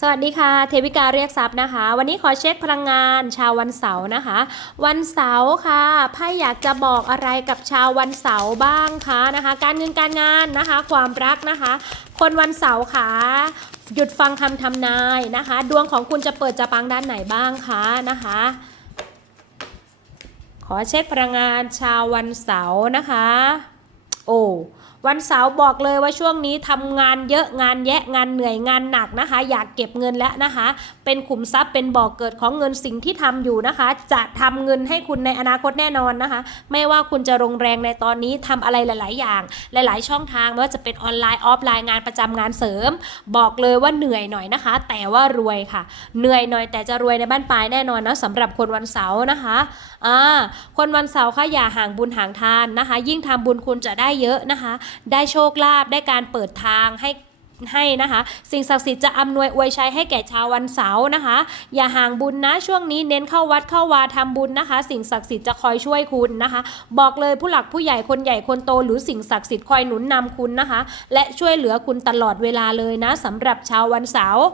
สวัสดีค่ะ เทวิกาเรียกทรัพย์นะคะ วันนี้ขอเช็คพลังงานชาววันเสาร์นะคะ วันเสาร์ค่ะไพ่อยากจะบอกอะไรกับชาววันเสาร์บ้างคะนะคะ การเงินการงานนะคะ ความรักนะคะ คนวันเสาร์ค่ะหยุดฟังคำทำนายนะคะ ดวงของคุณจะเปิดจะปังด้านไหนบ้างคะนะคะ ขอเช็คพลังงานชาววันเสาร์นะคะ โอ้ วันเสาร์บอกเลยว่าช่วงนี้ทำงานเยอะงานแยะงานเหนื่อยงานหนักนะคะ อยากเก็บเงินแล้วนะคะ เป็นขุมทรัพย์เป็นบ่อกเกิดของเงินสิ่งที่ทำอยู่นะคะ จะทำเงินให้คุณในอนาคตแน่นอนนะคะ ไม่ว่าคุณจะลงแรงในตอนนี้ทำอะไรหลาย ๆ อย่าง หลาย ๆ ช่องทางไม่ว่าจะเป็นออนไลน์ออฟไลน์งานประจำงานเสริม บอกเลยว่าเหนื่อยหน่อยนะคะ แต่ว่ารวยค่ะ เหนื่อยหน่อยแต่จะรวยในบ้านปลายแน่นอนนะสำหรับคนวันเสาร์นะคะอ่าคนวันเสาร์ค่ะอย่าห่างบุญห่างทานนะคะ ยิ่งทำบุญคุณจะได้เยอะนะคะได้โชคลาภได้การเปิดทางให้ ให้นะคะ สิ่งศักดิ์สิทธิ์จะอำนวยอวยชัยให้แก่ชาววันเสาร์นะคะ อย่าห่างบุญนะ ช่วงนี้เน้นเข้าวัดเข้าวาทำบุญนะคะ สิ่งศักดิ์สิทธิ์จะคอยช่วยคุณนะคะ บอกเลยผู้หลักผู้ใหญ่คนใหญ่คนโต หรือสิ่งศักดิ์สิทธิ์คอยหนุนนำคุณนะคะ และช่วยเหลือคุณตลอดเวลาเลยนะสำหรับชาววันเสาร์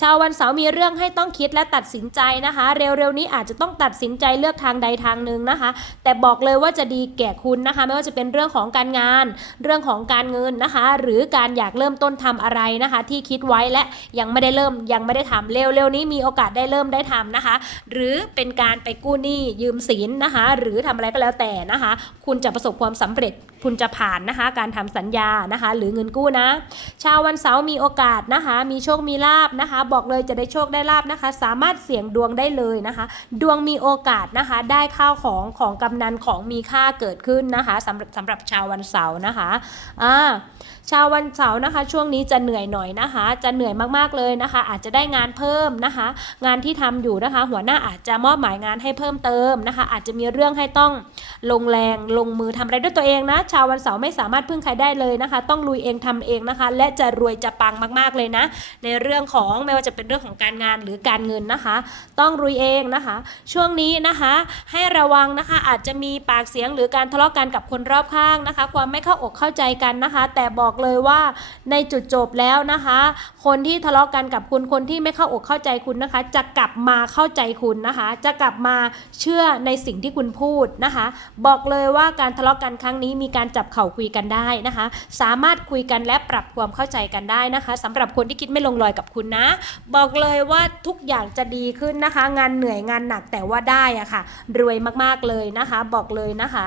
ชาววันเสาร์มีเรื่องให้ต้องคิดและตัดสินใจนะคะ เร็วๆนี้อาจจะต้องตัดสินใจเลือกทางใดทางหนึ่งนะคะ แต่บอกเลยว่าจะดีแก่คุณนะคะ ไม่ว่าจะเป็นเรื่องของการงาน เรื่องของการเงินนะคะ หรือการอยากเริ่มต้นทำอะไรนะคะ ที่คิดไว้และยังไม่ได้เริ่มยังไม่ได้ทำเร็วๆนี้มีโอกาสได้เริ่มได้ทำนะคะ หรือเป็นการไปกู้หนี้ยืมสินนะคะ หรือทำอะไรก็แล้วแต่นะคะ คุณจะประสบความสำเร็จคุณจะผ่านนะคะ การทำสัญญานะคะ หรือเงินกู้นะ ชาววันเสาร์มีโอกาสนะคะ มีโชคมีลาบนะคะ บอกเลยจะได้โชคได้ลาบนะคะ สามารถเสี่ยงดวงได้เลยนะคะ ดวงมีโอกาสนะคะ ได้ข้าวของของกำนันของมีค่าเกิดขึ้นนะคะสำหรับสำหรับชาววันเสาร์นะคะอ่าชาววันเสาร์นะคะ ช่วงนี้จะเหนื่อยหน่อยนะคะ จะเหนื่อยมากๆเลยนะคะ อาจจะได้งานเพิ่มนะคะ งานที่ทำอยู่นะคะ หัวหน้าอาจจะมอบหมายงานให้เพิ่มเติมนะคะ อาจจะมีเรื่องให้ต้อง ลงแรงลงมือทำอะไรด้วยตัวเองนะ ชาววันเสาร์ไม่สามารถพึ่งใครได้เลยนะคะ ต้องลุยเองทำเองนะคะ และจะรวยจะปังมากๆเลยนะ ในเรื่องของไม่ว่าจะเป็นเรื่องของการงานหรือการเงินนะคะ ต้องรุยเองนะคะ ช่วงนี้นะคะให้ระวังนะคะอาจจะมีปากเสียงหรือการทะเลาะกันกับคนรอบข้างนะคะ ความไม่เข้าอกเข้าใจกันนะคะ แต่บอกเลยว่าในจุดจบแล้วนะคะ คนที่ทะเลาะกันกับคุณคนที่ไม่เข้าอกเข้าใจคุณนะคะ จะกลับมาเข้าใจคุณนะคะ จะกลับมาเชื่อในสิ่งที่คุณพูดนะคะบอกเลยว่าการทะเลาะกันครั้งนี้มีการจับเข่าคุยกันได้นะคะ สามารถคุยกันและปรับความเข้าใจกันได้นะคะสำหรับคนที่คิดไม่ลงรอยกับคุณนะ บอกเลยว่าทุกอย่างจะดีขึ้นนะคะ งานเหนื่อยงานหนักแต่ว่าได้อะค่ะ รวยมากๆเลยนะคะ บอกเลยนะคะ